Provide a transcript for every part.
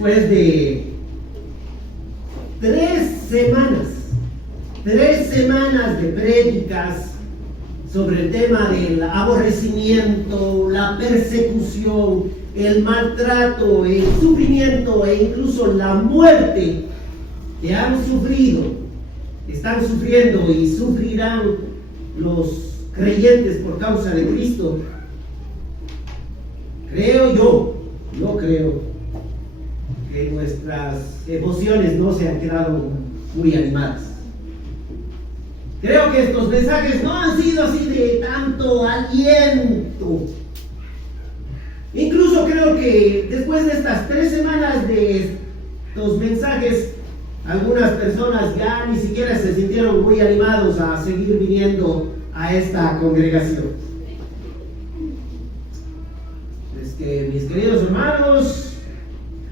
después de 3 semanas de prédicas sobre el tema del aborrecimiento, la persecución, el maltrato, el sufrimiento e incluso la muerte que han sufrido, están sufriendo y sufrirán los creyentes por causa de Cristo. Yo creo que nuestras emociones no se han quedado muy animadas. Creo que estos mensajes no han sido así de tanto aliento. Incluso creo que después de estas 3 semanas de estos mensajes, algunas personas ya ni siquiera se sintieron muy animados a seguir viniendo a esta congregación. Es que, mis queridos hermanos,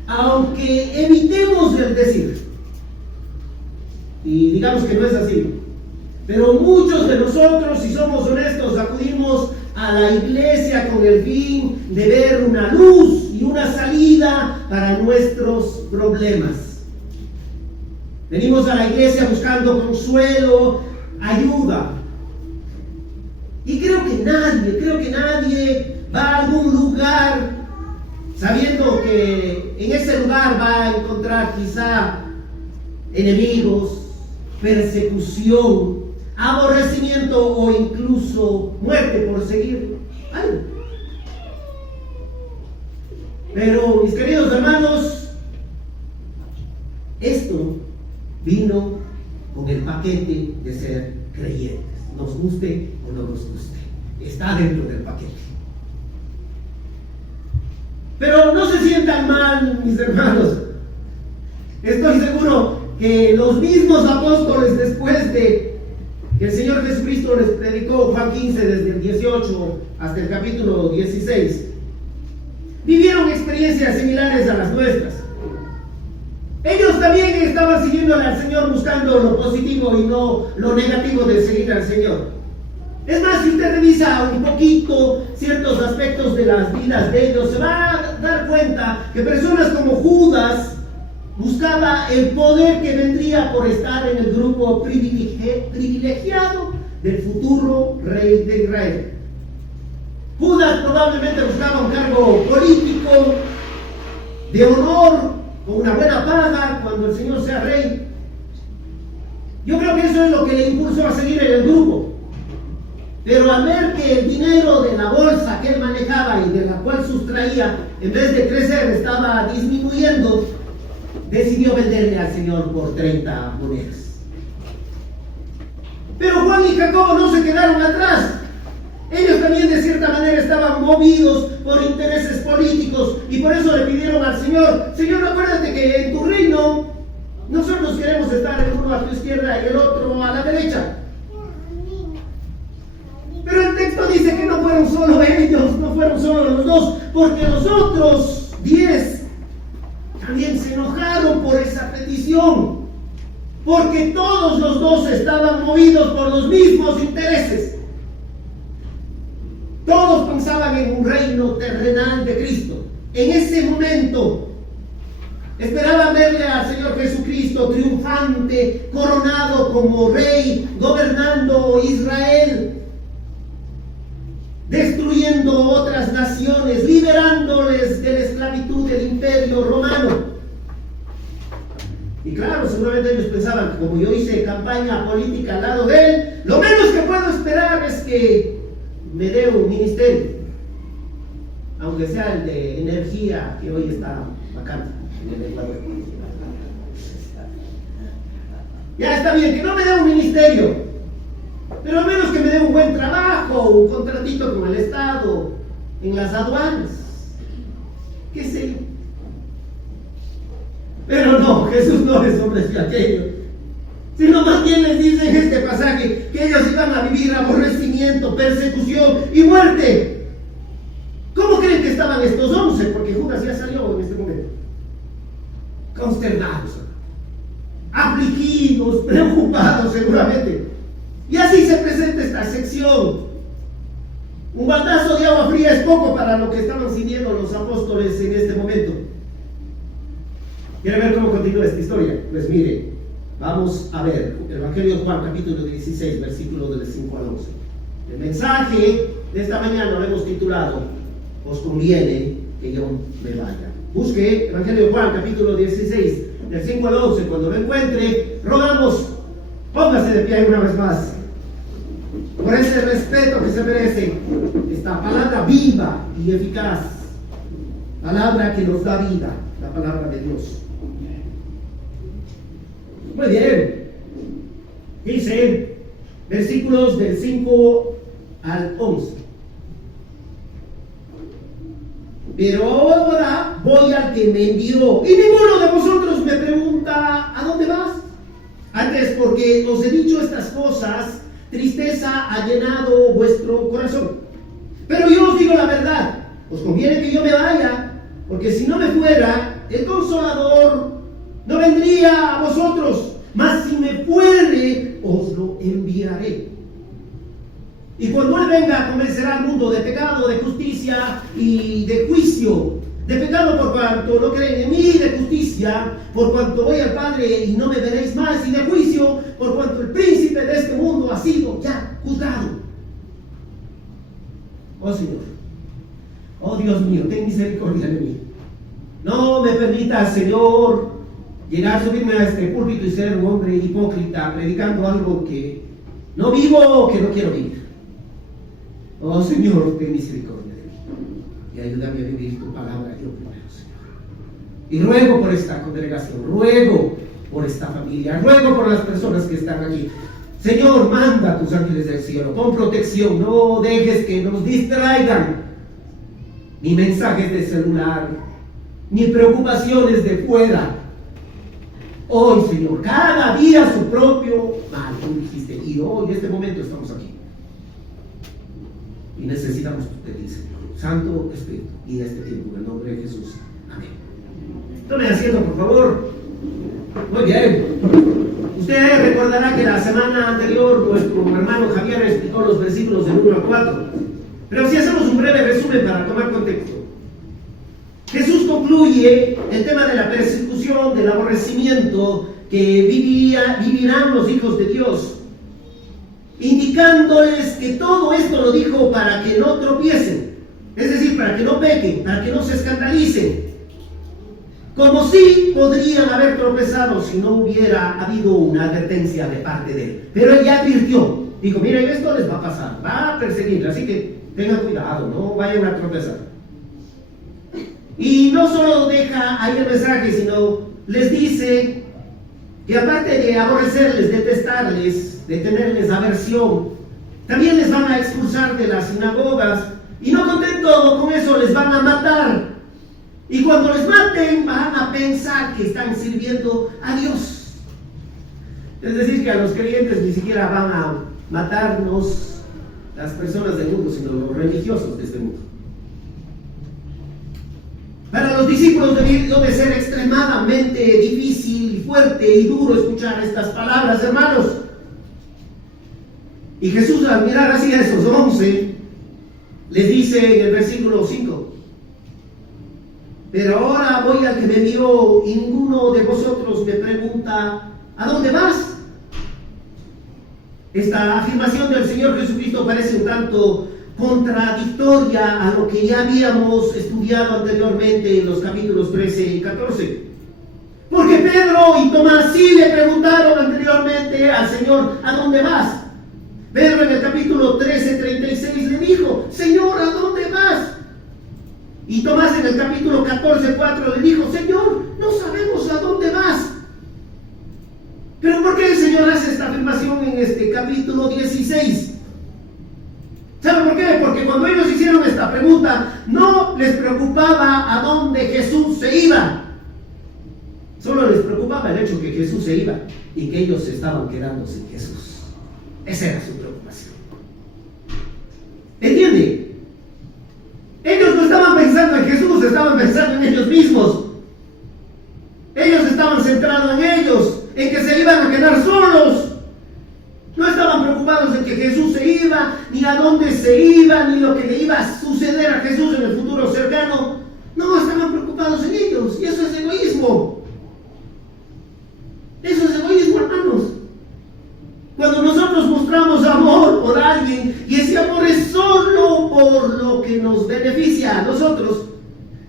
aunque evitemos el decir, y digamos que no es así, pero muchos de nosotros, si somos honestos, acudimos a la iglesia con el fin de ver una luz y una salida para nuestros problemas. Venimos a la iglesia buscando consuelo, ayuda. Y creo que nadie va a algún lugar sabiendo que en ese lugar va a encontrar quizá enemigos, persecución, aborrecimiento o incluso muerte por seguir algo. Pero, mis queridos hermanos, esto vino con el paquete de ser creyentes, nos guste o no nos guste, está dentro del paquete. Pero no se sientan mal, mis hermanos. Estoy seguro que los mismos apóstoles, después de que el Señor Jesucristo les predicó Juan 15 desde el 18 hasta el capítulo 16, vivieron experiencias similares a las nuestras. Ellos también estaban siguiéndole al Señor, buscando lo positivo y no lo negativo de seguir al Señor. Es más, si usted revisa un poquito ciertos aspectos de las vidas de ellos, se va a dar cuenta que personas como Judas buscaba el poder que vendría por estar en el grupo privilegiado del futuro rey de Israel. Judas probablemente buscaba un cargo político, de honor, con una buena paga cuando el Señor sea rey. Yo creo que eso es lo que le impulsó a seguir en el grupo. Pero al ver que el dinero de la bolsa que él manejaba y de la cual sustraía, en vez de crecer, estaba disminuyendo, decidió venderle al Señor por 30 monedas. Pero Juan y Jacobo no se quedaron atrás. Ellos también de cierta manera estaban movidos por intereses políticos y por eso le pidieron al Señor: Señor, acuérdate que en tu reino nosotros queremos estar el uno a tu izquierda y el otro a la derecha. Pero el texto dice que no fueron solo ellos, no fueron solo los dos, porque los otros 10 también se enojaron por esa petición, porque todos los 12 estaban movidos por los mismos intereses. Todos pensaban en un reino terrenal de Cristo. En ese momento esperaban verle al Señor Jesucristo triunfante, coronado como rey, gobernando Israel, destruyendo otras naciones, liberándoles de la esclavitud del imperio romano. Y claro, seguramente ellos pensaban que como yo hice campaña política al lado de él, lo menos que puedo esperar es que me dé un ministerio, aunque sea el de energía, que hoy está vacante en el Ecuador. Ya está bien, que no me dé un ministerio, pero al menos que me dé un buen trabajo, un contratito con el Estado, en las aduanas, qué sé yo. Pero no, Jesús no les ofreció aquello, sino más bien les dice en este pasaje que ellos iban a vivir aborrecimiento, persecución y muerte. ¿Cómo creen que estaban estos 11? Porque Judas ya salió en este momento. Consternados, afligidos, preocupados seguramente. Y así se presenta esta sección. Un baldazo de agua fría es poco para lo que estaban sintiendo los apóstoles en este momento. ¿Quiere ver cómo continúa esta historia? Pues mire, vamos a ver el Evangelio de Juan, capítulo 16, versículos del 5 al 11. El mensaje de esta mañana lo hemos titulado: os conviene que yo me vaya. Busque Evangelio de Juan, capítulo 16, del 5 al 11. Cuando lo encuentre, rogamos, póngase de pie una vez más, por ese respeto que se merece esta palabra viva y eficaz, palabra que nos da vida, la palabra de Dios. Muy bien, dice versículos del 5 al 11. Pero ahora voy al que me envió, y ninguno de vosotros me pregunta: ¿a dónde vas? Antes, porque os he dicho estas cosas, tristeza ha llenado vuestro corazón. Pero yo os digo la verdad, os conviene que yo me vaya, porque si no me fuera, el Consolador no vendría a vosotros, mas si me fuere, os lo enviaré. Y cuando Él venga, convencerá al mundo de pecado, de justicia y de juicio. De pecado por cuanto no creen en mí, de justicia por cuanto voy al Padre y no me veréis más, y de juicio por cuanto el príncipe de este mundo ha sido ya juzgado. Oh Señor, oh Dios mío, ten misericordia de mí. No me permita, Señor, llegar a subirme a este púlpito y ser un hombre hipócrita, predicando algo que no vivo o que no quiero vivir. Oh Señor, ten misericordia de mí y ayúdame a vivir tu palabra yo primero, Señor. Y ruego por esta congregación, ruego por esta familia, ruego por las personas que están aquí. Señor, manda a tus ángeles del cielo con protección, no dejes que nos distraigan, ni mensajes de celular, ni preocupaciones de fuera. Hoy, Señor, cada día su propio mal, tú dijiste, y hoy en este momento estamos aquí. Y necesitamos de ti, Señor, Santo Espíritu, y este tiempo, en el nombre de Jesús. Amén. Tome asiento, por favor. Muy bien. Usted recordará que la semana anterior nuestro hermano Javier explicó los versículos del 1 al 4. Pero si hacemos un breve resumen para tomar contexto. Jesús concluye el tema de la persecución, del aborrecimiento que vivirán los hijos de Dios, indicándoles que todo esto lo dijo para que no tropiecen, es decir, para que no pequen, para que no se escandalicen, como si podrían haber tropezado si no hubiera habido una advertencia de parte de Él. Pero Él ya advirtió, dijo: miren, esto les va a pasar, va a perseguir, así que tengan cuidado, no vayan a tropezar. Y no solo deja ahí el mensaje, sino les dice que aparte de aborrecerles, detestarles, de tenerles aversión, también les van a expulsar de las sinagogas, y no contento con eso, les van a matar. Y cuando les maten, van a pensar que están sirviendo a Dios. Es decir, que a los creyentes ni siquiera van a matarnos las personas del mundo, sino los religiosos de este mundo. Para los discípulos debió de ser extremadamente difícil, fuerte y duro escuchar estas palabras, hermanos. Y Jesús, al mirar así a esos 11, les dice en el versículo 5: pero ahora voy al que me envió, y ninguno de vosotros me pregunta: ¿a dónde vas? Esta afirmación del Señor Jesucristo parece un tanto contradictoria a lo que ya habíamos estudiado anteriormente en los capítulos 13 y 14. Porque Pedro y Tomás sí le preguntaron anteriormente al Señor: ¿a dónde vas? Pedro en el capítulo 13:36 le dijo: Señor, ¿a dónde vas? Y Tomás en el capítulo 14:4 le dijo: Señor, no sabemos a dónde vas. Pero ¿por qué el Señor hace esta afirmación en este capítulo 16? ¿Saben por qué? Porque cuando ellos hicieron esta pregunta, no les preocupaba a dónde Jesús se iba. Solo les preocupaba el hecho que Jesús se iba y que ellos se estaban quedando sin Jesús. Esa era su preocupación. ¿Entiende? Ellos no estaban pensando en Jesús, estaban pensando en ellos mismos. Ellos estaban centrados en ellos, en que se iban a quedar solos. No estaban preocupados en que Jesús se iba, ni a dónde se iba, ni lo que le iba a suceder a Jesús en el futuro cercano. No, estaban preocupados en ellos, y eso es egoísmo. mostramos amor por alguien y ese amor es solo por lo que nos beneficia a nosotros,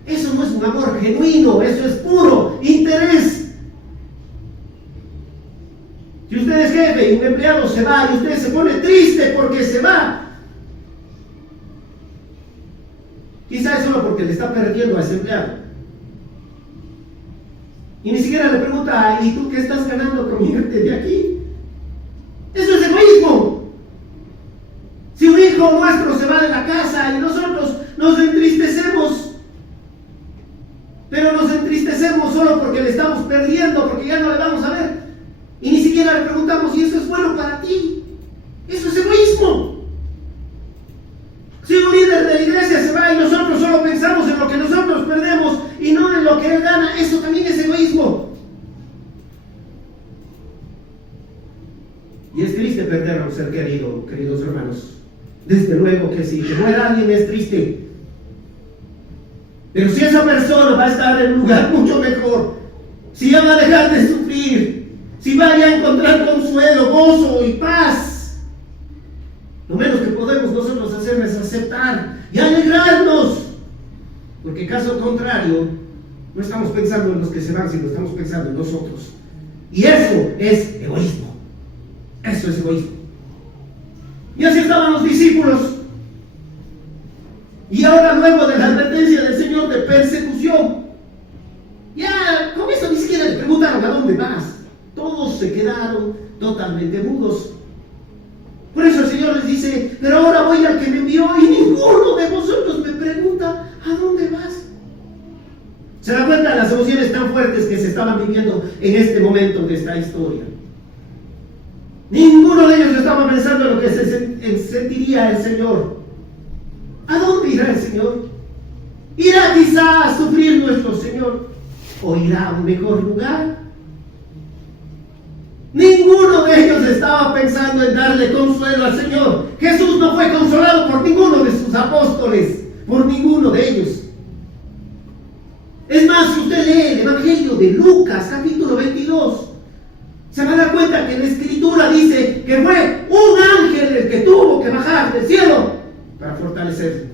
eso no es un amor genuino, eso es puro interés. Si usted es jefe y un empleado se va y usted se pone triste porque se va, quizás es solo porque le está perdiendo a ese empleado. Y ni siquiera le pregunta, ¿y tú qué estás ganando con irte de aquí? Eso es egoísmo. Si un hijo nuestro se va de la casa y nosotros nos entristecemos, pero nos entristecemos solo porque le estamos perdiendo, porque ya no le vamos a ver, y ni siquiera le preguntamos, ¿y eso es bueno para ti? Eso es egoísmo. Si un líder de la iglesia se va y nosotros solo pensamos en lo que nosotros perdemos y no en lo que él gana, eso también es egoísmo. Y es triste perder a un ser querido, queridos hermanos. Desde luego que sí, que muera alguien es triste. Pero si esa persona va a estar en un lugar mucho mejor, si ya va a dejar de sufrir, si va a encontrar consuelo, gozo y paz, lo menos que podemos nosotros hacer es aceptar y alegrarnos. Porque caso contrario, no estamos pensando en los que se van, sino estamos pensando en nosotros. Y eso es egoísmo. Eso es egoísmo. Y así estaban los discípulos. Y ahora, luego de la advertencia del Señor de persecución, ya con eso ni siquiera le preguntaron a dónde vas. Todos se quedaron totalmente mudos. Por eso el Señor les dice, pero ahora voy al que me envió y ninguno de vosotros me pregunta, ¿a dónde vas? ¿Se da cuenta de las emociones tan fuertes que se estaban viviendo en este momento de esta historia? Ninguno de ellos estaba pensando en lo que sentiría el Señor. ¿A dónde irá el Señor? ¿Irá quizá a sufrir nuestro Señor? ¿O irá a un mejor lugar? Ninguno de ellos estaba pensando en darle consuelo al Señor. Jesús no fue consolado por ninguno de sus apóstoles, por ninguno de ellos. Es más, si usted lee el Evangelio de Lucas, capítulo 22, se va a dar cuenta que la Escritura dice que fue un ángel el que tuvo que bajar del cielo para fortalecerlo.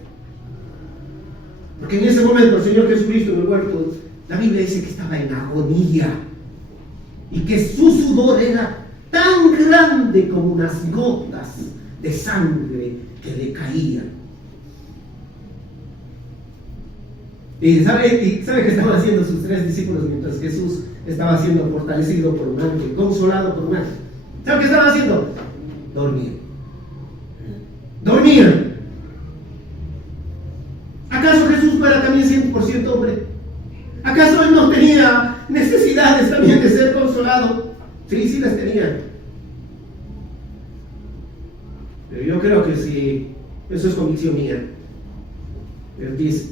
Porque en ese momento el Señor Jesucristo en el huerto, la Biblia dice que estaba en agonía y que su sudor era tan grande como unas gotas de sangre que le caían. ¿Y sabe qué estaban haciendo sus tres discípulos mientras Jesús estaba siendo fortalecido por un ángel, consolado por un ángel? ¿Sabe qué estaban haciendo? Dormían. ¿Acaso Jesús no era también 100% hombre? ¿Acaso él no tenía necesidades también de ser consolado? Sí, sí las tenía. Pero yo creo que sí, eso es convicción mía.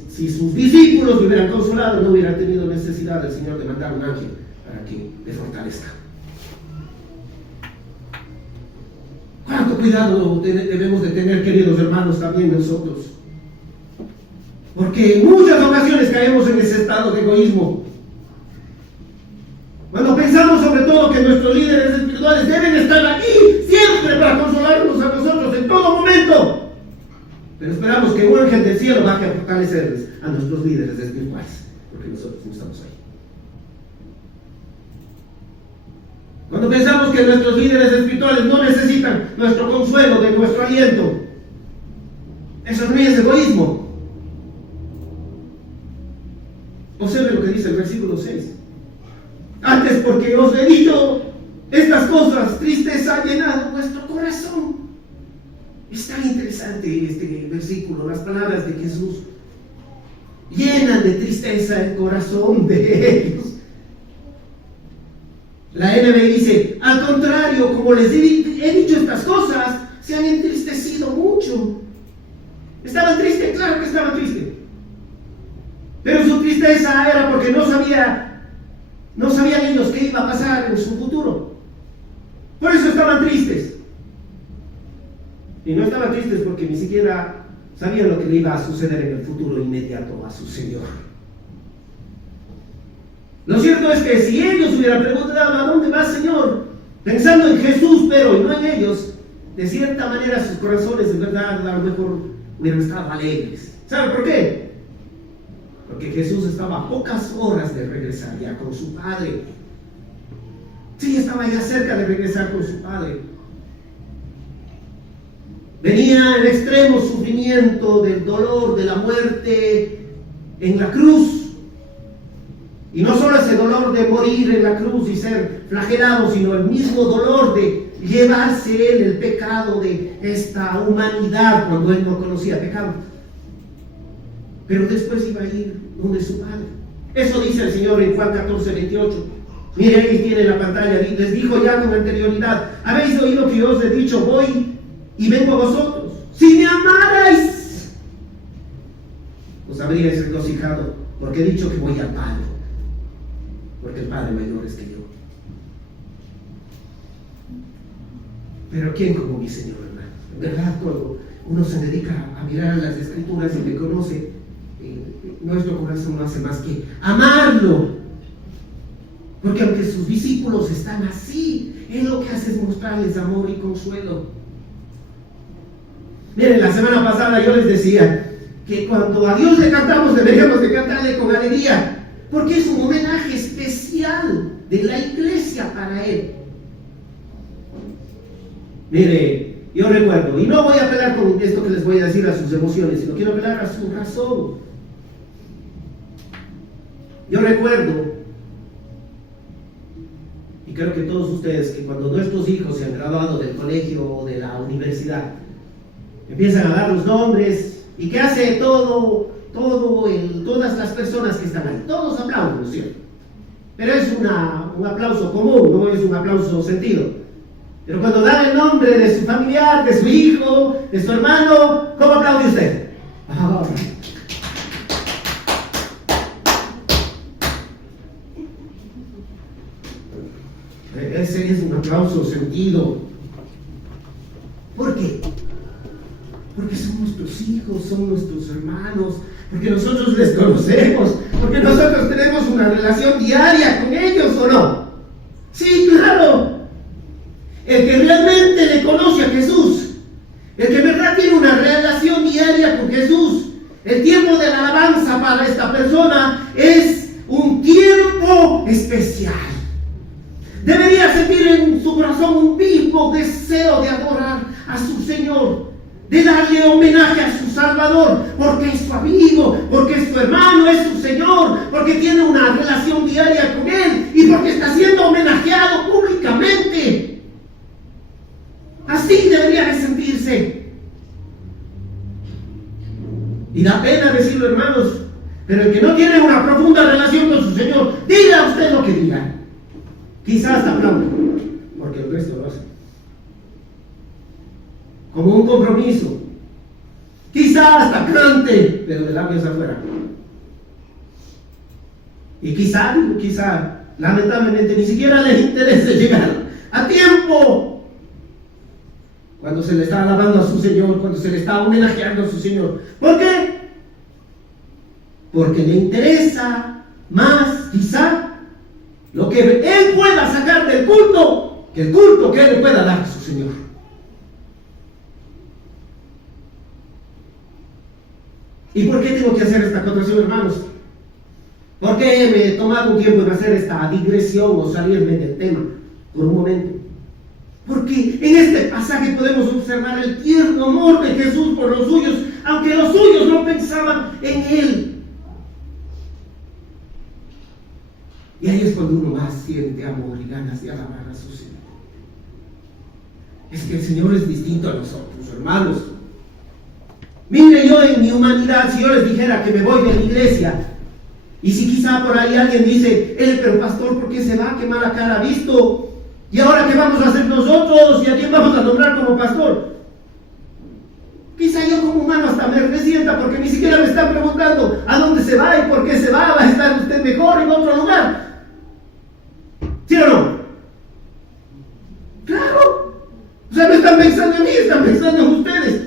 Si sus discípulos le hubieran consolado, no hubieran tenido necesidad del Señor de mandar un ángel para que le fortalezca. ¿Cuánto cuidado debemos de tener, queridos hermanos, también nosotros? Porque en muchas ocasiones caemos en ese estado de egoísmo. Cuando pensamos sobre todo que nuestros líderes espirituales deben estar aquí siempre para consolarnos a nosotros en todo momento. Pero esperamos que un ángel del cielo baje a fortalecerles a nuestros líderes espirituales, porque nosotros no estamos ahí. Cuando pensamos que nuestros líderes espirituales no necesitan nuestro consuelo, de nuestro aliento, eso también es egoísmo. Observe lo que dice el versículo 6. Antes, porque os he dicho estas cosas, tristeza ha llenado vuestro corazón. Es tan interesante este versículo, las palabras de Jesús llenan de tristeza el corazón de ellos. La NBI dice, al contrario, como les he dicho estas cosas, se han entristecido mucho. ¿Estaban tristes? Claro que estaban tristes. Pero su tristeza era porque no sabían ellos qué iba a pasar en su futuro. Por eso estaban tristes. Y no estaban tristes porque ni siquiera sabían lo que le iba a suceder en el futuro inmediato a su Señor. Lo cierto es que si ellos hubieran preguntado, ¿a dónde va, Señor?, pensando en Jesús, pero y no en ellos, de cierta manera sus corazones en verdad a lo mejor hubieran estado alegres. ¿Sabe por qué? Porque Jesús estaba a pocas horas de regresar ya con su Padre. Sí, estaba ya cerca de regresar con su Padre. Venía el extremo sufrimiento del dolor, de la muerte en la cruz. Y no solo ese dolor de morir en la cruz y ser flagelado, sino el mismo dolor de llevarse él el pecado de esta humanidad cuando él no conocía pecado. Pero después iba a ir donde su Padre. Eso dice el Señor en Juan 14:28. Mire, ahí tiene la pantalla. Les dijo ya con anterioridad: habéis oído que yo os he dicho, voy y vengo a vosotros. Si me amarais, os habríais regocijado, porque he dicho que voy al Padre, porque el Padre mayor es que yo. Pero ¿quién como mi Señor, hermano? En verdad, cuando uno se dedica a mirar las Escrituras y le conoce, nuestro corazón no hace más que amarlo. Porque aunque sus discípulos están así, Él lo que hace es mostrarles amor y consuelo. Miren, la semana pasada yo les decía que cuando a Dios le cantamos deberíamos de cantarle con alegría, porque es un homenaje especial de la iglesia para Él. Mire, yo recuerdo, y no voy a apelar con esto que les voy a decir a sus emociones, sino quiero apelar a su razón. Yo recuerdo, y creo que todos ustedes, que cuando nuestros hijos se han graduado del colegio o de la universidad, empiezan a dar los nombres, y que hace todas las personas que están ahí, todos aplauden, ¿no es cierto? Pero es un aplauso común, no es un aplauso sentido. Pero cuando dan el nombre de su familiar, de su hijo, de su hermano, ¿cómo aplaude usted? Oh. Ese es un aplauso sentido. ¿Por qué? Porque son nuestros hijos, son nuestros hermanos, porque nosotros les conocemos, porque nosotros tenemos una relación diaria con ellos, ¿o no? Sí, claro. El que realmente le conoce a Jesús, el que en verdad tiene una relación diaria con Jesús, el tiempo de la alabanza para esta persona es un tiempo especial. Debería sentir en su corazón un vivo deseo de adorar a su Señor, de darle homenaje a su Salvador, porque es su amigo, porque es su hermano, es su Señor, porque tiene una relación diaria con Él y porque está siendo homenajeado públicamente. Así debería de sentirse. Y da pena decirlo, hermanos, pero el que no tiene una profunda relación con su Señor, diga usted lo que diga, quizás hasta aplaude, porque el resto lo hace como un compromiso, quizás hasta cante, pero de labios afuera. Y quizá, lamentablemente, ni siquiera les interese llegar a tiempo cuando se le está alabando a su Señor, cuando se le está homenajeando a su Señor. ¿Por qué? Porque le interesa más, quizá, lo que Él pueda sacar del culto, que el culto que Él le pueda dar a su Señor. ¿Y por qué tengo que hacer esta acotación, hermanos? ¿Por qué me he tomado un tiempo en hacer esta digresión o salirme del tema por un momento? Porque en este pasaje podemos observar el tierno amor de Jesús por los suyos, aunque los suyos no pensaban en Él. Y ahí es cuando uno más siente amor y ganas de alabar a su Señor. Es que el Señor es distinto a nosotros, hermanos. Mire, yo en mi humanidad, si yo les dijera que me voy de la iglesia, y si quizá por ahí alguien dice, pero pastor, ¿por qué se va? ¿Qué mala cara ha visto? ¿Y ahora qué vamos a hacer nosotros? ¿Y a quién vamos a nombrar como pastor? Quizá yo como humano hasta me resienta porque ni siquiera me están preguntando a dónde se va y por qué se va. ¿Va a estar usted mejor en otro lugar? ¿Sí o no? Claro. O sea, no están pensando en mí, están pensando en ustedes.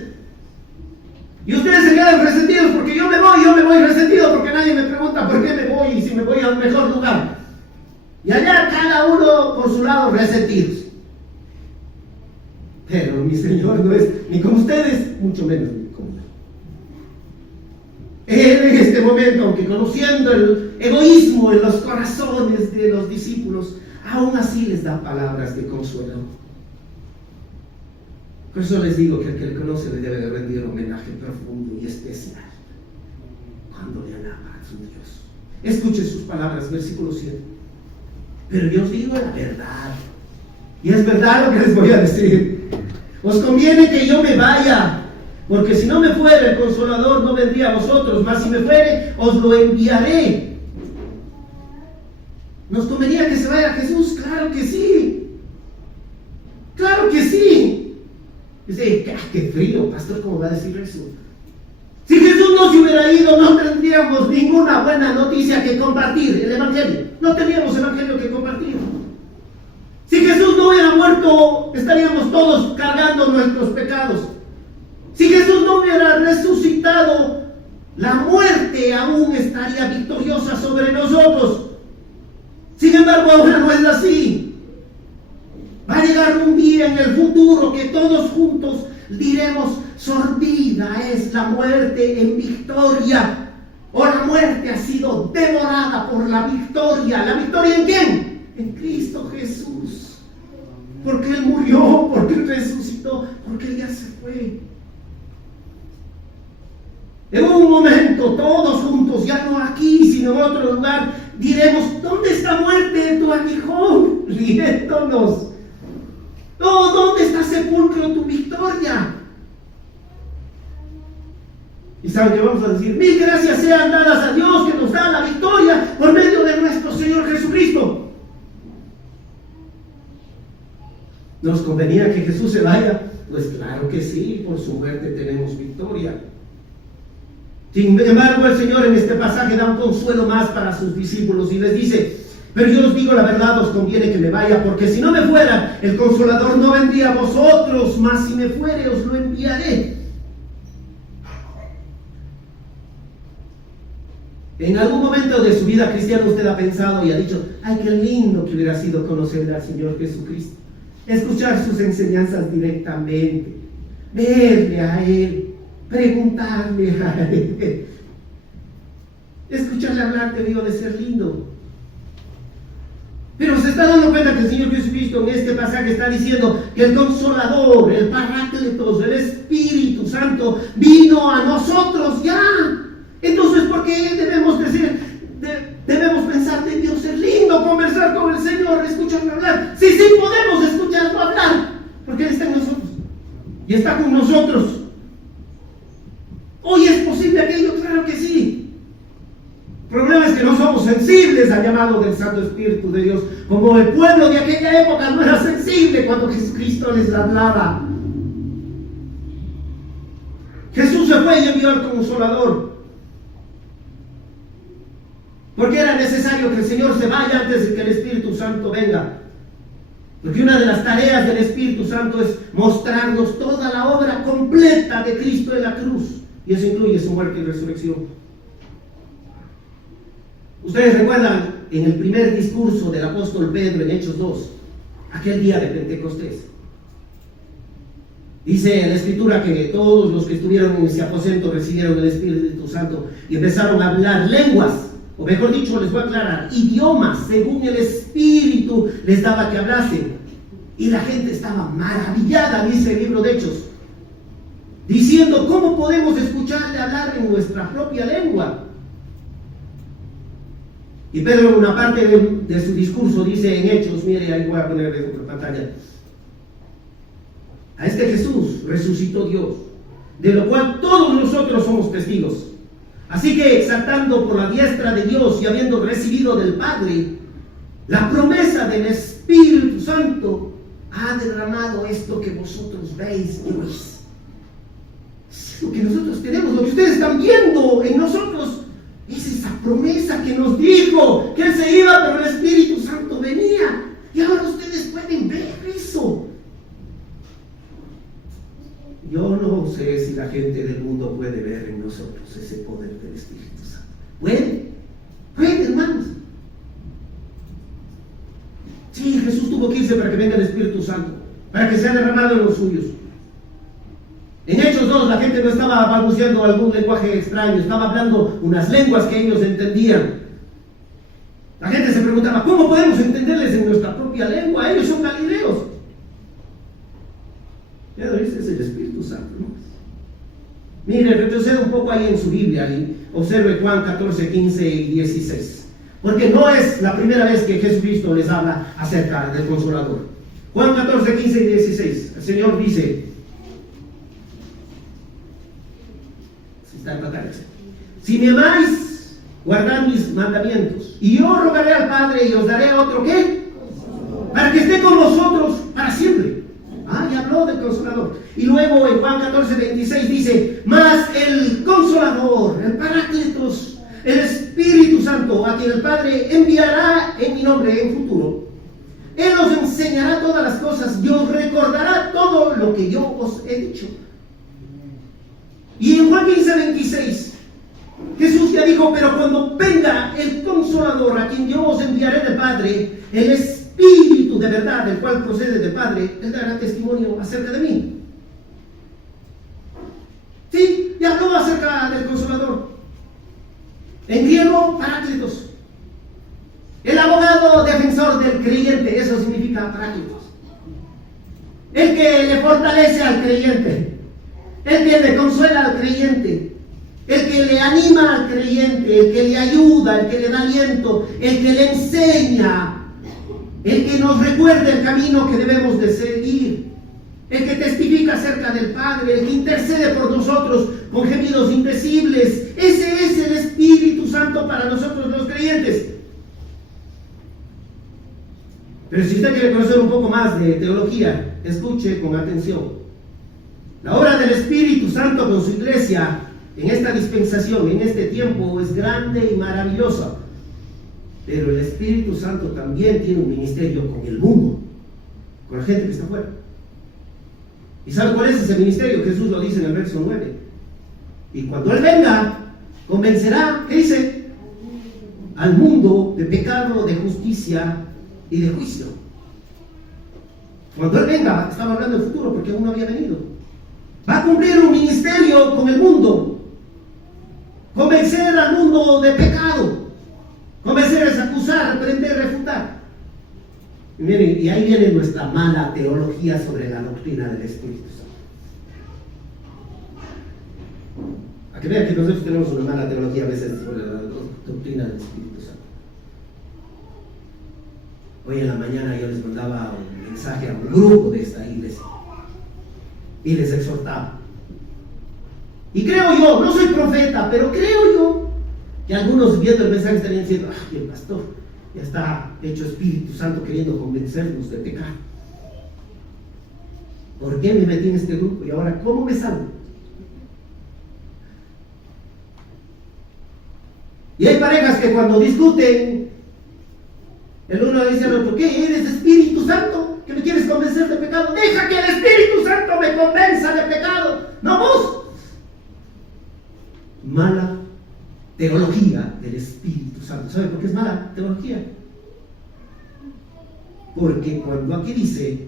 Y ustedes se quedan resentidos porque yo me voy resentido porque nadie me pregunta por qué me voy y si me voy a un mejor lugar. Y allá cada uno por su lado resentidos. Pero mi Señor no es ni como ustedes, mucho menos como yo. Él en este momento, aunque conociendo el egoísmo en los corazones de los discípulos, aún así les da palabras de consuelo. Por eso les digo que el que le conoce le debe de rendir homenaje profundo y especial cuando le alaba a su Dios. Escuche sus palabras, versículo 7. Pero yo os digo la verdad, y es verdad lo que les voy a decir. Os conviene que yo me vaya, porque si no me fuere el Consolador no vendría a vosotros, mas si me fuere os lo enviaré. ¿Nos convenía que se vaya Jesús? Claro que sí. Claro que sí. Dice, qué frío, pastor, ¿cómo va a decir eso? Si Jesús no se hubiera ido, no tendríamos ninguna buena noticia que compartir, el Evangelio. No tendríamos Evangelio que compartir. Si Jesús no hubiera muerto, estaríamos todos cargando nuestros pecados. Si Jesús no hubiera resucitado, la muerte aún estaría victoriosa sobre nosotros. Sin embargo, ahora no es así. Va a llegar un día en el futuro que todos juntos diremos, sorbida es la muerte en victoria. O la muerte ha sido devorada por la victoria. ¿La victoria en quién? En Cristo Jesús. Porque Él murió, porque Él resucitó, porque Él ya se fue. En un momento, todos juntos, ya no aquí, sino en otro lugar, diremos, ¿dónde está muerte tu aguijón? Riéndonos. No, ¿dónde está sepulcro tu victoria? Y saben que vamos a decir, mil gracias sean dadas a Dios que nos da la victoria por medio de nuestro Señor Jesucristo. ¿Nos convenía que Jesús se vaya? Pues claro que sí, por su muerte tenemos victoria. Sin embargo, el Señor en este pasaje da un consuelo más para sus discípulos y les dice, pero yo os digo la verdad, os conviene que me vaya, porque si no me fuera, el Consolador no vendría a vosotros, mas si me fuere, os lo enviaré. En algún momento de su vida cristiana usted ha pensado y ha dicho, ay, qué lindo que hubiera sido conocer al Señor Jesucristo, escuchar sus enseñanzas directamente, verle a Él, preguntarle a Él, escucharle hablar debió de ser lindo. Pero se está dando cuenta que el Señor Jesucristo en este pasaje está diciendo que el Consolador, el Paráclitos, el Espíritu Santo vino a nosotros ya. Entonces, ¿por qué debemos decir, debemos pensar que Dios es lindo, conversar con el Señor, escucharlo hablar? Sí, sí podemos escucharlo hablar, porque Él está en nosotros y está con nosotros. ¿Hoy es posible aquello? Claro que sí. El problema es que no somos sensibles al llamado del Santo Espíritu de Dios, como el pueblo de aquella época no era sensible cuando Jesucristo les hablaba. Jesús se fue y envió al Consolador, porque era necesario que el Señor se vaya antes de que el Espíritu Santo venga. Porque una de las tareas del Espíritu Santo es mostrarnos toda la obra completa de Cristo en la cruz, y eso incluye su muerte y resurrección. Ustedes recuerdan en el primer discurso del apóstol Pedro en Hechos 2, aquel día de Pentecostés. Dice en la Escritura que todos los que estuvieron en ese aposento recibieron el Espíritu Santo y empezaron a hablar lenguas, o mejor dicho, les voy a aclarar, idiomas, según el Espíritu les daba que hablasen. Y la gente estaba maravillada, dice el libro de Hechos, diciendo, ¿cómo podemos escucharle hablar en nuestra propia lengua? Y Pedro en una parte de su discurso dice en Hechos, mire, ahí voy a poner en la pantalla, a este Jesús resucitó Dios, de lo cual todos nosotros somos testigos. Así que exaltando por la diestra de Dios y habiendo recibido del Padre la promesa del Espíritu Santo, ha derramado esto que vosotros veis y oís. Es lo que nosotros tenemos, lo que ustedes están viendo en nosotros. Es esa promesa que nos dijo que Él se iba, pero el Espíritu Santo venía. Y ahora ustedes pueden ver eso. Yo no sé si la gente del mundo puede ver en nosotros ese poder del Espíritu Santo. ¿Puede, hermanos? Sí, Jesús tuvo que irse para que venga el Espíritu Santo, para que sea derramado en los suyos. En Hechos 2 la gente no estaba balbuceando algún lenguaje extraño, estaba hablando unas lenguas que ellos entendían. La gente se preguntaba, ¿cómo podemos entenderles en nuestra propia lengua? Ellos son galileos. Pero ese es el Espíritu Santo, ¿no? Mire, retroceda un poco ahí en su Biblia y observe Juan 14, 15 y 16. Porque no es la primera vez que Jesucristo les habla acerca del Consolador. Juan 14, 15 y 16. El Señor dice, si me amáis, guardad mis mandamientos, y yo rogaré al Padre y os daré otro, ¿qué? Para que esté con vosotros para siempre. Ya habló del Consolador. Y luego en Juan 14, 26 dice, mas el Consolador, el Paráclitos, el Espíritu Santo, a quien el Padre enviará en mi nombre en futuro, Él os enseñará todas las cosas y os recordará todo lo que yo os he dicho. Y en Juan 15, 26, Jesús ya dijo, pero cuando venga el Consolador, a quien yo os enviaré del Padre, el Espíritu de verdad, el cual procede del Padre, Él dará testimonio acerca de mí. Sí, ya habló acerca del Consolador. En griego, Paráclitos. El abogado defensor del creyente, eso significa Paráclitos. El que le fortalece al creyente. El que le consuela al creyente, el que le anima al creyente, el que le ayuda, el que le da aliento, el que le enseña, el que nos recuerda el camino que debemos de seguir, el que testifica acerca del Padre, el que intercede por nosotros con gemidos indecibles. Ese es el Espíritu Santo para nosotros los creyentes. Pero si usted quiere conocer un poco más de teología, escuche con atención. La obra del Espíritu Santo con su iglesia en esta dispensación, en este tiempo, es grande y maravillosa. Pero el Espíritu Santo también tiene un ministerio con el mundo, con la gente que está afuera. ¿Y sabe cuál es ese ministerio? Jesús lo dice en el verso 9. Y cuando Él venga, convencerá, ¿qué dice? Al mundo de pecado, de justicia y de juicio. Cuando Él venga, estaba hablando del futuro porque aún no había venido. Va a cumplir un ministerio con el mundo. Convencer al mundo de pecado. Convencer es acusar, reprender, refutar. Y miren, y ahí viene nuestra mala teología sobre la doctrina del Espíritu Santo. A que vean que nosotros tenemos una mala teología a veces sobre la doctrina del Espíritu Santo. Hoy en la mañana yo les mandaba un mensaje a un grupo de esta iglesia y les exhortaba. Y creo yo, no soy profeta, pero creo yo que algunos viendo el mensaje estarían diciendo, el pastor ya está hecho Espíritu Santo queriendo convencernos de pecar. ¿Por qué me metí en este grupo? Y ahora, ¿cómo me salgo? Y hay parejas que cuando discuten, el uno dice al otro, ¿qué? ¿Eres Espíritu Santo? ¿Que me quieres convencer de pecado? Deja que el Espíritu Santo me convenza de pecado, no vos. Mala teología del Espíritu Santo. ¿Sabe por qué es mala teología? Porque cuando aquí dice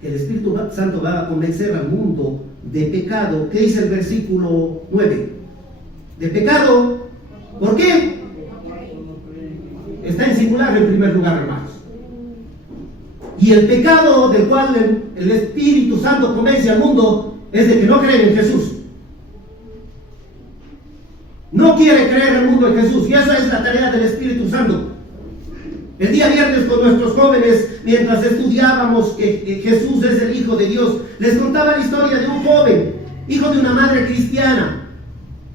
que el Espíritu Santo va a convencer al mundo de pecado, ¿qué dice el versículo 9? De pecado, ¿por qué? Está en singular en primer lugar, hermanos. Y el pecado del cual el Espíritu Santo convence al mundo es de que no creen en Jesús. No quiere creer el mundo en Jesús, y esa es la tarea del Espíritu Santo. El día viernes con nuestros jóvenes, mientras estudiábamos que Jesús es el Hijo de Dios, les contaba la historia de un joven, hijo de una madre cristiana,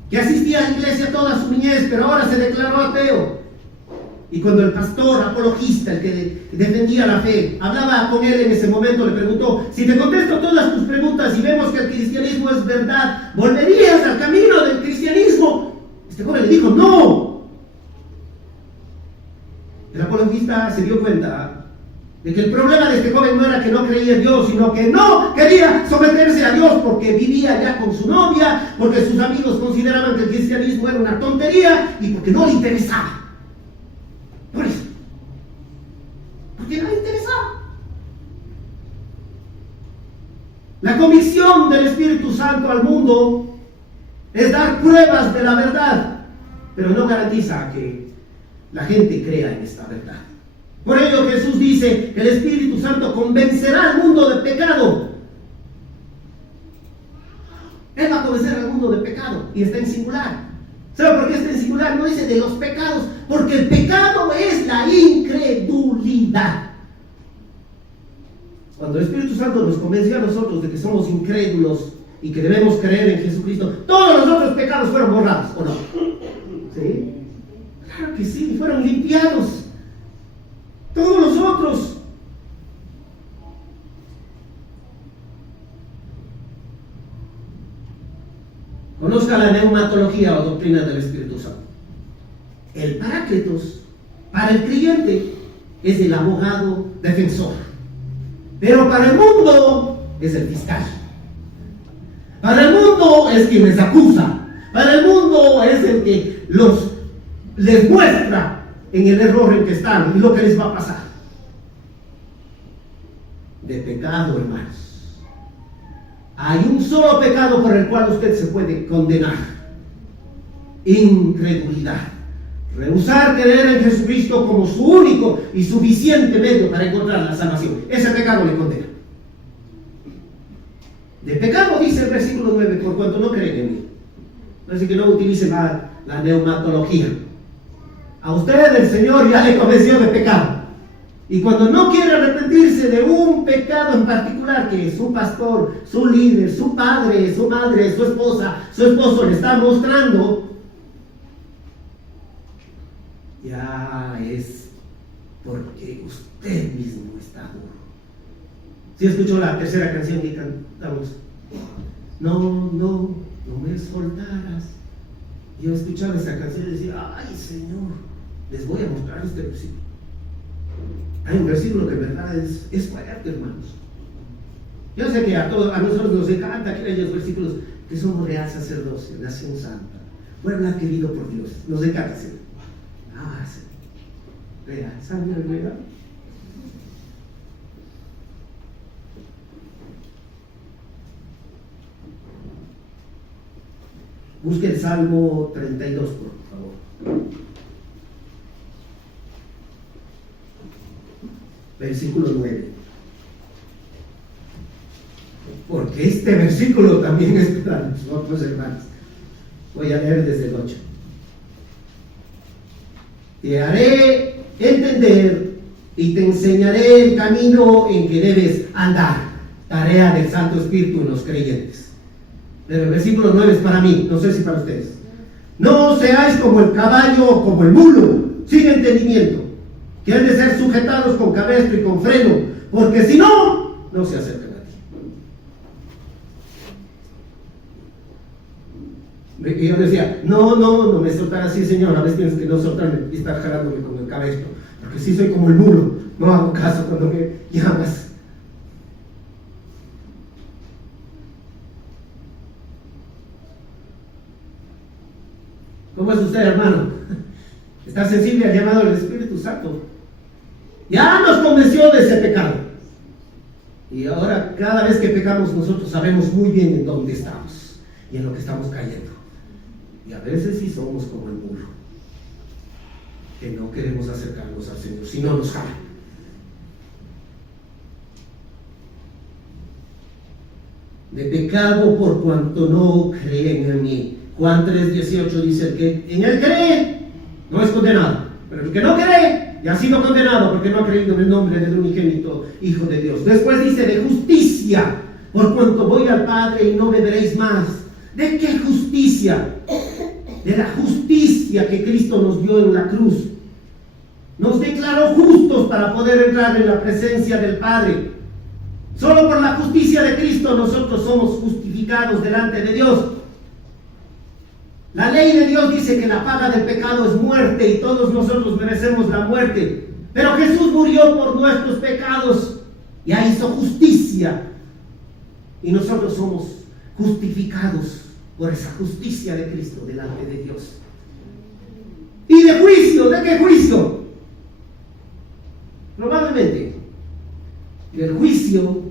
que asistía a la iglesia toda su niñez, pero ahora se declaró ateo. Y cuando el pastor apologista, el que defendía la fe, hablaba con él en ese momento, le preguntó, si te contesto todas tus preguntas y vemos que el cristianismo es verdad, ¿volverías al camino del cristianismo? Este joven le dijo, no. El apologista se dio cuenta de que el problema de este joven no era que no creía en Dios, sino que no quería someterse a Dios porque vivía ya con su novia, porque sus amigos consideraban que el cristianismo era una tontería y porque no le interesaba. Por eso. Porque no le interesaba. La convicción del Espíritu Santo al mundo es dar pruebas de la verdad, pero no garantiza que la gente crea en esta verdad. Por ello Jesús dice que el Espíritu Santo convencerá al mundo de pecado. Él va a convencer al mundo de pecado y está en singular. ¿Sabe por qué está en singular? No dice de los pecados, porque el pecado es la incredulidad. Cuando el Espíritu Santo nos convenció a nosotros de que somos incrédulos y que debemos creer en Jesucristo, todos los otros pecados fueron borrados, ¿o no? ¿Sí? Claro que sí, fueron limpiados. Todos los otros. Conozca la neumatología o doctrina del Espíritu Santo. El Paráclitos, para el creyente, es el abogado defensor. Pero para el mundo es el fiscal. Para el mundo es quien les acusa. Para el mundo es el que les muestra en el error en que están y lo que les va a pasar. De pecado, hermanos. Hay un solo pecado por el cual usted se puede condenar: incredulidad. Rehusar creer en Jesucristo como su único y suficiente medio para encontrar la salvación. Ese pecado le condena. De pecado dice el versículo 9: por cuanto no creen en mí. Así que no utilice la neumatología. A usted el Señor ya le convenció de pecado. Y cuando no quiere arrepentirse de un pecado en particular que su pastor, su líder, su padre, su madre, su esposa, su esposo le está mostrando, ya es porque usted mismo está duro. ¿Sí escuchó la tercera canción que cantamos? No me soltarás. Yo escuchaba esa canción y decía: ay, Señor, les voy a mostrar este versículo. Hay un versículo que en verdad es fuerte, hermanos. Yo sé que a nosotros nos encanta aquellos versículos que somos real sacerdocio, nación santa, pueblo adquirido por Dios. Nos encanta hacer. Sí. Real, sangre real. Busque el Salmo 32, por favor. Versículo 9. Porque este versículo también es para nosotros, hermanos. Voy a leer desde el 8. Te haré entender y te enseñaré el camino en que debes andar. Tarea del Santo Espíritu en los creyentes. Pero el versículo 9 es para mí, no sé si para ustedes. No seáis como el caballo o como el mulo, sin entendimiento, que han de ser sujetados con cabestro y con freno, porque si no, no se acercan a ti. Y yo decía: no me soltarás así, Señor. A veces tienes que no soltarme y estar jalándome con el cabestro, porque si soy como el mulo, no hago caso cuando me llamas. ¿Cómo es usted, hermano? ¿Está sensible al llamado del Espíritu Santo? Ya nos convenció de ese pecado. Y ahora, cada vez que pecamos, nosotros sabemos muy bien en dónde estamos y en lo que estamos cayendo. Y a veces sí somos como el mulo, que no queremos acercarnos al Señor, si no nos jala. De pecado por cuanto no creen en mí. Juan 3:18 dice: el que en él cree no es condenado, pero el que no cree ya ha sido condenado porque no ha creído en el nombre del unigénito Hijo de Dios. Después dice: de justicia, por cuanto voy al Padre y no me veréis más. ¿De qué justicia? De la justicia que Cristo nos dio en la cruz. Nos declaró justos para poder entrar en la presencia del Padre. Solo por la justicia de Cristo nosotros somos justificados delante de Dios. La ley de Dios dice que la paga del pecado es muerte y todos nosotros merecemos la muerte. Pero Jesús murió por nuestros pecados, ya hizo justicia. Y nosotros somos justificados por esa justicia de Cristo delante de Dios. ¿Y de juicio? ¿De qué juicio? Probablemente del juicio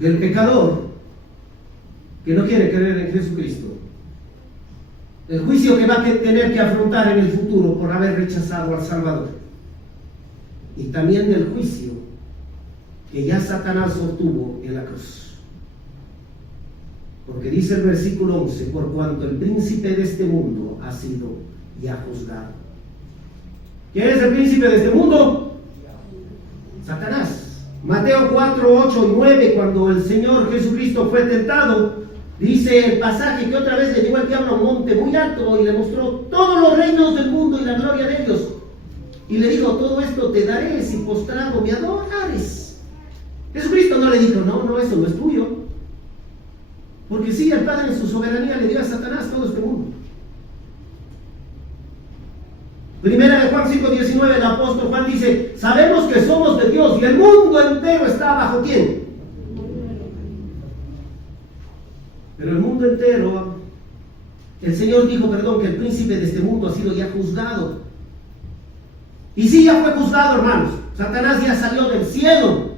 del pecador que no quiere creer en Jesucristo. El juicio que va a tener que afrontar en el futuro por haber rechazado al Salvador. Y también del juicio que ya Satanás obtuvo en la cruz. Porque dice el versículo 11, por cuanto el príncipe de este mundo ha sido ya juzgado. ¿Quién es el príncipe de este mundo? Satanás. Mateo 4, 8 y 9, cuando el Señor Jesucristo fue tentado, dice el pasaje que otra vez le llevó el diablo a un monte muy alto y le mostró todos los reinos del mundo y la gloria de ellos. Y le dijo, todo esto te daré si postrado me adorares. Jesucristo no le dijo, no, eso no es tuyo. Porque sí, el Padre en su soberanía le dio a Satanás todo este mundo. Primera de Juan 5:19, el apóstol Juan dice, sabemos que somos de Dios y el mundo entero está bajo ¿quién? Pero el mundo entero, el Señor dijo, que el príncipe de este mundo ha sido ya juzgado. Y sí, ya fue juzgado, hermanos. Satanás ya salió del cielo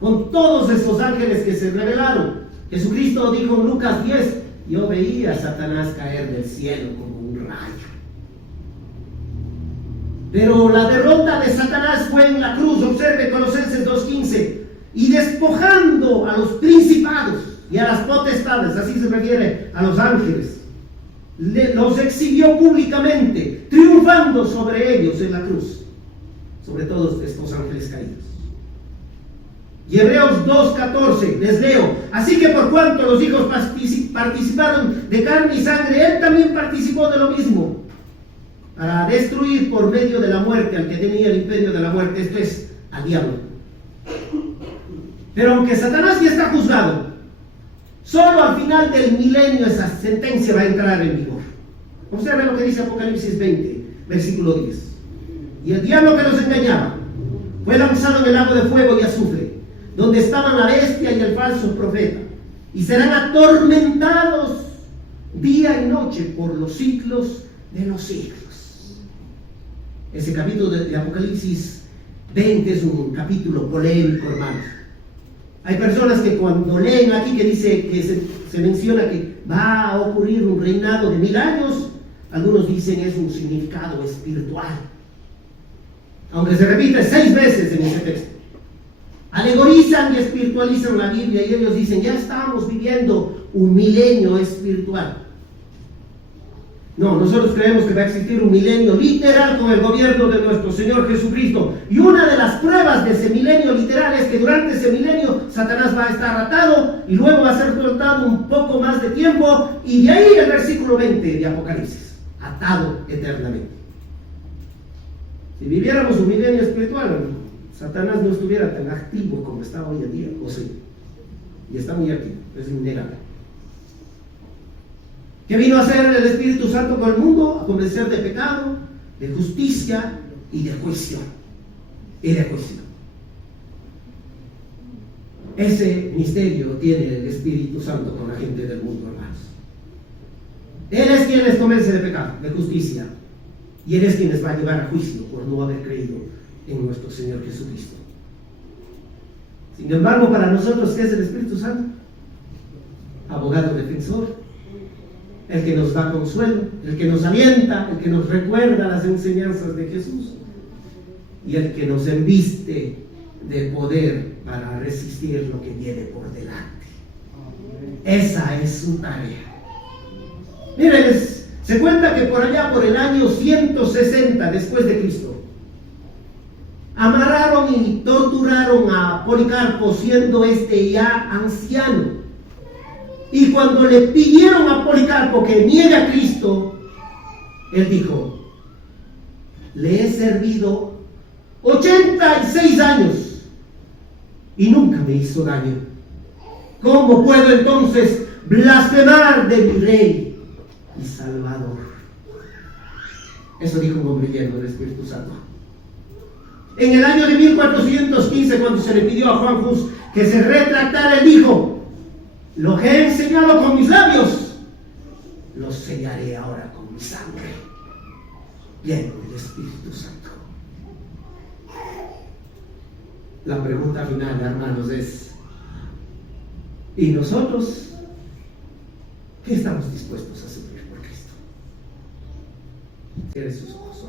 con todos esos ángeles que se rebelaron. Jesucristo dijo en Lucas 10, yo veía a Satanás caer del cielo como un rayo. Pero la derrota de Satanás fue en la cruz. Observe Colosenses 2:15. Y despojando a los principados y a las potestades, así se refiere a los ángeles, los exhibió públicamente, triunfando sobre ellos en la cruz, sobre todos estos ángeles caídos. Y Hebreos 2:14, les leo, así que por cuanto los hijos participaron de carne y sangre, él también participó de lo mismo, para destruir por medio de la muerte al que tenía el imperio de la muerte, esto es, al diablo. Pero aunque Satanás ya está juzgado, solo al final del milenio esa sentencia va a entrar en vigor. Observen lo que dice Apocalipsis 20, versículo 10. Y el diablo que los engañaba fue lanzado en el lago de fuego y azufre, donde estaban la bestia y el falso profeta, y serán atormentados día y noche por los siglos de los siglos. Ese capítulo de Apocalipsis 20 es un capítulo polémico, hermanos. Hay personas que cuando leen aquí que dice que se menciona que va a ocurrir un reinado de 1000 años, algunos dicen es un significado espiritual, aunque se repite 6 veces en ese texto. Alegorizan y espiritualizan la Biblia y ellos dicen, ya estamos viviendo un milenio espiritual. No, nosotros creemos que va a existir un milenio literal con el gobierno de nuestro Señor Jesucristo. Y una de las pruebas de ese milenio literal es que durante ese milenio Satanás va a estar atado y luego va a ser soltado un poco más de tiempo. Y de ahí el versículo 20 de Apocalipsis, atado eternamente. Si viviéramos un milenio espiritual, Satanás no estuviera tan activo como está hoy en día, o sí, y está muy activo, es innegable. ¿Qué vino a hacer el Espíritu Santo con el mundo? A convencer de pecado, de justicia y de juicio. Ese misterio tiene el Espíritu Santo con la gente del mundo, hermanos. Él es quien les convence de pecado, de justicia, y Él es quien les va a llevar a juicio por no haber creído en nuestro Señor Jesucristo. Sin embargo, para nosotros, ¿qué es el Espíritu Santo? Abogado defensor, el que nos da consuelo, el que nos alienta, el que nos recuerda las enseñanzas de Jesús y el que nos embiste de poder para resistir lo que viene por delante. Esa es su tarea. Miren, se cuenta que por allá, por el año 160 después de Cristo, amarraron y torturaron a Policarpo, siendo este ya anciano. Y cuando le pidieron a Policarpo que niegue a Cristo, él dijo, le he servido 86 años y nunca me hizo daño. ¿Cómo puedo entonces blasfemar de mi Rey y Salvador? Eso dijo un hombre lleno del Espíritu Santo. En el año de 1415, cuando se le pidió a Juan Hus que se retractara, él dijo, lo que he enseñado con mis labios, lo sellaré ahora con mi sangre, lleno del Espíritu Santo. La pregunta final, hermanos, es, ¿y nosotros ¿Qué estamos dispuestos a sufrir por Cristo? Cierre sus ojos.